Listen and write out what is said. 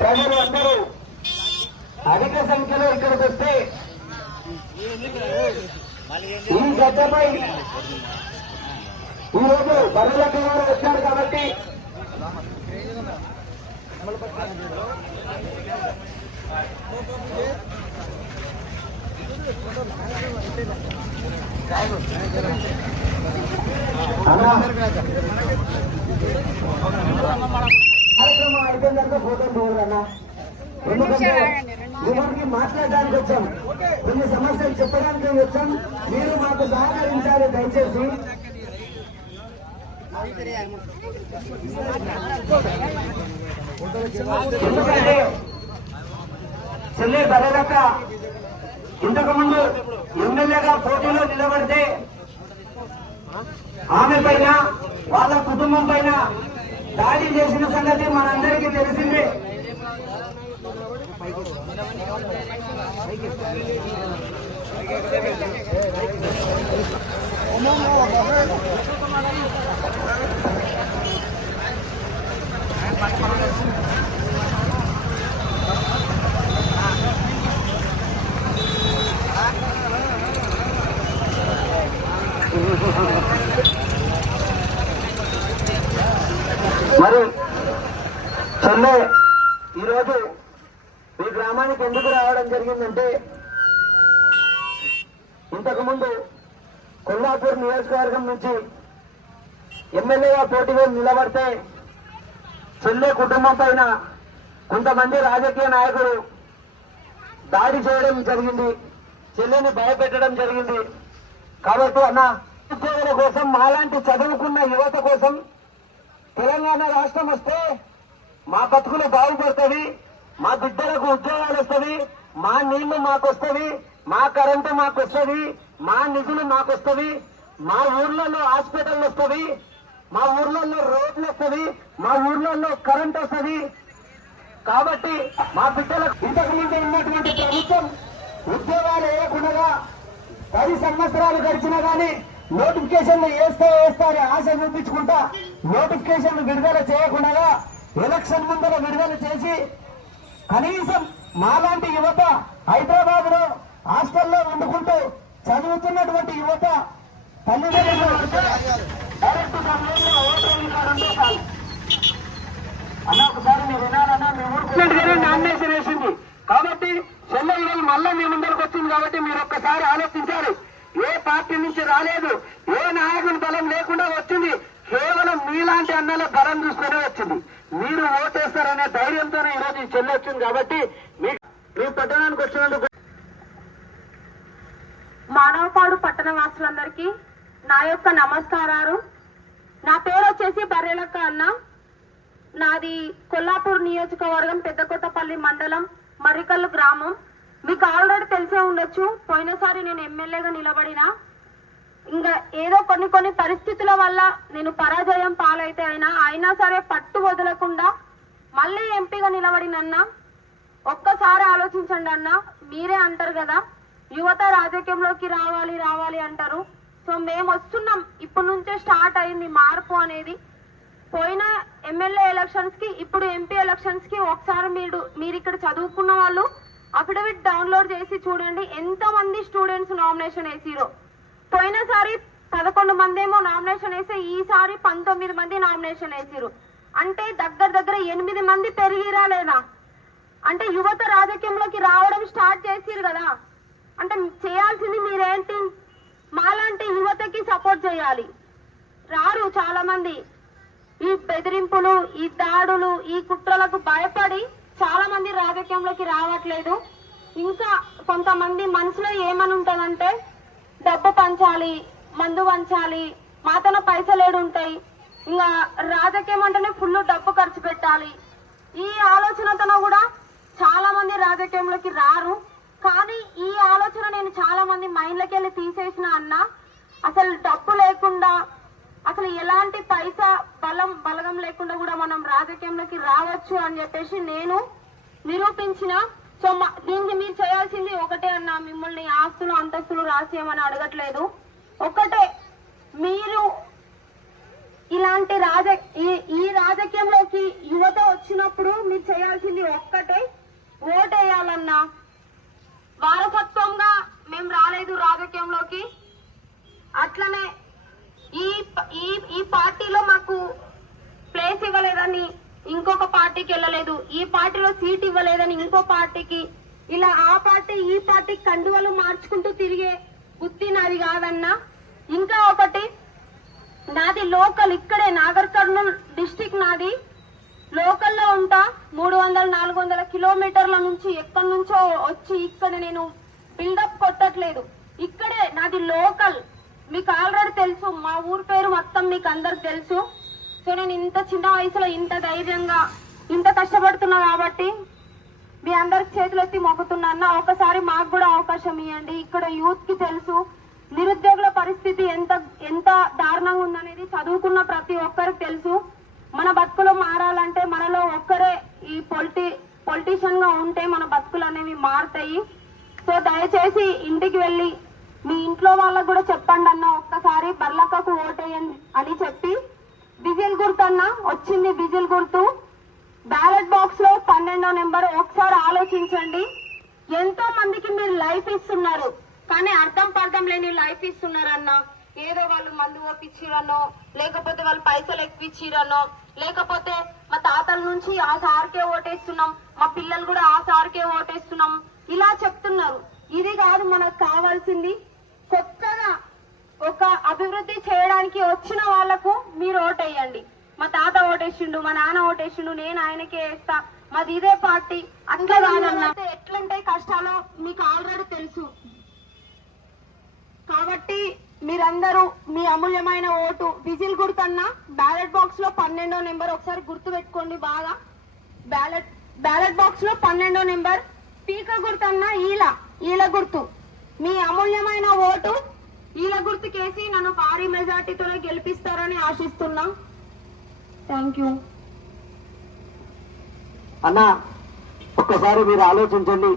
ప్రజలు అందరూ అధిక సంఖ్యలో ఇక్కడికి వస్తే ఈ గడ్డపై ఈరోజు బరువులకి వారు వచ్చారు కాబట్టి కార్యక్రమం అయిపోయిన తర్వాత ఫోటో పోవాలన్నా. ఎందుకంటే మిమ్మల్ని మాట్లాడడానికి వచ్చాం, కొన్ని సమస్యలు చెప్పడానికి వచ్చాం. మీరు మాకు సహకరించాలి దయచేసి. ఎందుకంటే చెల్లె బలరక్క ఇంతకు ముందు ఎమ్మెల్యేగా పోటీలో నిలబడితే ఆమె పైన వాళ్ళ కుటుంబం పైన దాడి చేసిన సంగతి మనందరికీ తెలిసిందే. మరి చెల్లె ఈరోజు ఈ గ్రామానికి ఎందుకు రావడం జరిగిందంటే, ఇంతకుముందు కొల్లాపూర్ నియోజకవర్గం నుంచి ఎమ్మెల్యేగా పోటీలో నిలబడితే చెల్లె కుటుంబం పైన కొంతమంది రాజకీయ నాయకులు దాడి చేయడం జరిగింది, చెల్లెని భయపెట్టడం జరిగింది. కాబట్టి అన్న, ఉద్యోగుల కోసం, మాలాంటి చదువుకున్న యువత కోసం తెలంగాణ రాష్ట్రం వస్తే మా బతుకులు బాగుపడుతుంది, మా బిడ్డలకు ఉద్యోగాలు వస్తుంది, మా నీళ్లు మాకు వస్తుంది, మా కరెంటు మాకు వస్తుంది, మా నిధులు మాకు వస్తుంది, మా ఊర్లలో హాస్పిటల్ వస్తుంది, మా ఊర్లలో రోడ్లు వస్తుంది, మా ఊర్లలో కరెంట్ వస్తుంది. కాబట్టి మా బిడ్డలకు ఇంతకు ముందు ఉన్నటువంటి ప్రభుత్వం ఉద్యోగాలు వేయకుండా 10 సంవత్సరాలు గడిచినా కానీ నోటిఫికేషన్లు వేస్తారని ఆశ చూపించుకుంటా నోటిఫికేషన్లు విడుదల చేయకుండా ఎలక్షన్ ముందర విడుదల చేసి కనీసం మాలాంటి యువత హైదరాబాద్ లో హాస్టల్లో వండుకుంటూ చదువుతున్నటువంటి యువత తల్లిదండ్రులు డైరెక్ట్ అన్న ఒకసారి మీరు వినాలన్నా మీ ఊరు నామినేషన్ వేసింది కాబట్టి చెల్లె ఈరోజు మళ్ళా మీ ముందరకు వచ్చింది కాబట్టి మీరు ఒక్కసారి ఆలోచించారు. ఏ పార్టీ నుంచి రాలేదు, ఏ నాయకుని బలం లేకుండా వచ్చింది, కేవలం మీలాంటి అన్నల బలం చూసుకునే వచ్చింది. మీరు ఓటేస్తారనే ధైర్యంతోనే ఈరోజు ఈ చెల్లి వచ్చింది. కాబట్టి మీ పట్టణానికి వచ్చినందుకు మానవపాడు పట్టణ వాసులందరికీ నా యొక్క నమస్కారాలు. నా పేరు వచ్చేసి బర్రెలక్క అన్న. నాది కొల్లాపూర్ నియోజకవర్గం, పెద్దకొత్తపల్లి మండలం, మర్రికల్లు గ్రామం. మీకు ఆల్రెడీ తెలిసే ఉండొచ్చు, పోయినసారి నేను ఎమ్మెల్యేగా నిలబడినా. ఇంకా ఏదో కొన్ని పరిస్థితుల వల్ల నేను పరాజయం పాలైతే అయినా సరే పట్టు వదలకుండా మళ్ళీ ఎంపీగా నిలబడినన్నా. ఒక్కసారి ఆలోచించండి అన్న, మీరే అంటారు కదా యువత రాజకీయంలోకి రావాలి అంటారు. సో మేము వస్తున్నాం, ఇప్పటి నుంచే స్టార్ట్ అయింది మార్పు అనేది. పోయిన ఎమ్మెల్యే ఎలక్షన్స్ కి ఇప్పుడు ఎంపీ ఎలక్షన్స్ కి ఒకసారి మీరు ఇక్కడ చదువుకున్న వాళ్ళు అఫిడవిట్ డౌన్లోడ్ చేసి చూడండి ఎంత మంది స్టూడెంట్స్ నామినేషన్ వేసిరో. పోయినసారి 11 మంది ఏమో నామినేషన్ వేస్తే ఈసారి 19 మంది నామినేషన్ వేసిరు. అంటే దగ్గర 8 మంది పెరిగిరా లేదా? అంటే యువత రాజకీయంలోకి రావడం స్టార్ట్ చేసిరు కదా. అంటే చేయాల్సింది మీరేంటి, మాలాంటి యువతకి సపోర్ట్ చేయాలి. రారు చాలా మంది. ఈ బెదిరింపులు, ఈ దాడులు, ఈ కుట్రలకు భయపడి చాలా మంది రాజకీయంలోకి రావట్లేదు. ఇంకా కొంతమంది మనసులో ఏమని ఉంటదంటే డబ్బు పంచాలి, మందు పంచాలి, మాతన పైసలేడు ఉంటాయి, ఇంకా రాజకీయం అంటేనే ఫుల్ డబ్బు ఖర్చు పెట్టాలి. ఈ ఆలోచనతో కూడా చాలా మంది రాజకీయంలోకి రారు. కానీ ఈ ఆలోచన నేను చాలా మంది మైండ్లోకి వెళ్ళి తీసేసిన అన్న. అసలు డబ్బు లేకుండా, అసలు ఎలాంటి పైసా బలగం లేకుండా కూడా మనం రాజకీయంలోకి రావచ్చు అని చెప్పేసి నేను నిరూపించిన. సో దీనికి మీరు చేయాల్సింది ఒకటే అన్న, మిమ్మల్ని ఆస్తులు అంతస్తులు రాసేయమని అడగట్లేదు. ఒకటే, మీరు ఇలాంటి ఈ రాజకీయ రాజకీయంలోకి యువత వచ్చినప్పుడు మీరు చేయాల్సింది ఒక్కటే, ఓటేయాలన్నా. వారసత్వంగా మేము రాలేదు రాజకీయంలోకి, అట్లనే ఈ ఈ పార్టీలో మాకు ప్లేస్ ఇవ్వలేదని ఇంకొక పార్టీకి వెళ్ళలేదు, ఈ పార్టీలో సీట్ ఇవ్వలేదని ఇంకో పార్టీకి, ఇలా ఆ పార్టీ ఈ పార్టీ కండువలు మార్చుకుంటూ తిరిగే బుద్ధి నాది కాదన్నా. ఇంకా ఒకటి, నాది లోకల్, ఇక్కడే నాగర్ కర్నూల్ డిస్టిక్ నాది. లోకల్లో ఉంటా. 300-400 కిలోమీటర్ల నుంచి ఎక్కడి నుంచో వచ్చి ఇక్కడ నేను బిల్డప్ కొట్టట్లేదు, ఇక్కడే నాది లోకల్. మీకు ఆల్రెడీ తెలుసు, మా ఊరు పేరు మొత్తం మీకు అందరికి తెలుసు. సో నేను ఇంత చిన్న వయసులో ఇంత ధైర్యంగా ఇంత కష్టపడుతున్నా కాబట్టి మీ అందరికి చేతులెత్తి మొక్కుతున్నా. ఒకసారి మాకు కూడా అవకాశం ఇవ్వండి. ఇక్కడ యూత్ కి తెలుసు నిరుద్యోగుల పరిస్థితి ఎంత ఎంత దారుణంగా ఉందనేది చదువుకున్న ప్రతి ఒక్కరికి తెలుసు. మన బతుకులు మారాలంటే మనలో ఒక్కరే ఈ పొలిటీషియన్ గా ఉంటే మన బతుకులు అనేవి మారుతాయి. సో దయచేసి ఇంటికి వెళ్ళి మీ ఇంట్లో వాళ్ళకు కూడా చెప్పండి అన్న, ఒక్కసారి బర్లక్కకు ఓటేయండి అని చెప్పి. విజిల్ గుర్తు అన్న వచ్చింది, విజిల్ గుర్తు బ్యాలెట్ బాక్స్ లో 12వ నెంబర్. ఒకసారి ఆలోచించండి. ఎంతో మందికి మీరు లైఫ్ ఇస్తున్నారు, కానీ అర్థం పర్థం లేని లైఫ్ ఇస్తున్నారన్న. ఏదో వాళ్ళు మందు ఒప్పించిరనో, లేకపోతే వాళ్ళు పైసలు ఎక్కువిచ్చిరనో, లేకపోతే మా తాతల నుంచి ఆ సార్కే ఓటేస్తున్నాం, మా పిల్లలు కూడా ఆ సార్కే ఓటేస్తున్నాం, ఇలా చెప్తున్నారు. ఇది కాదు మనకు కావాల్సింది. కొత్తగా ఒక అభివృద్ధి చేయడానికి వచ్చిన వాళ్లకు మీరు ఓటేయండి. మా తాత ఓటేసిండు, మా నాన్న ఓటేసిండు, నేను ఆయనకే వేస్తా, మాది ఇదే పార్టీ, అట్లా కాదన్నా. ఎట్లుంటాయి కష్టాలు మీకు ఆల్రెడీ తెలుసు. కాబట్టి మీరందరూ మీ అమూల్యమైన ఓటు విజిల్ గుర్తన్నా బ్యాలెట్ బాక్స్ లో 12వ నెంబర్ ఒకసారి గుర్తు పెట్టుకోండి బాగా. బ్యాలెట్ బాక్స్ లో 12వ నెంబర్ పీక గుర్తన్నా ఈల గుర్తు. మీ అమూల్యమైన ఓటు ఈల గుర్తుకేసి నన్ను భారీ మెజార్టీతోనే గెలిపిస్తారని ఆశిస్తున్నా. థ్యాంక్ యూ అన్న. ఒక్కసారి మీరు ఆలోచించండి.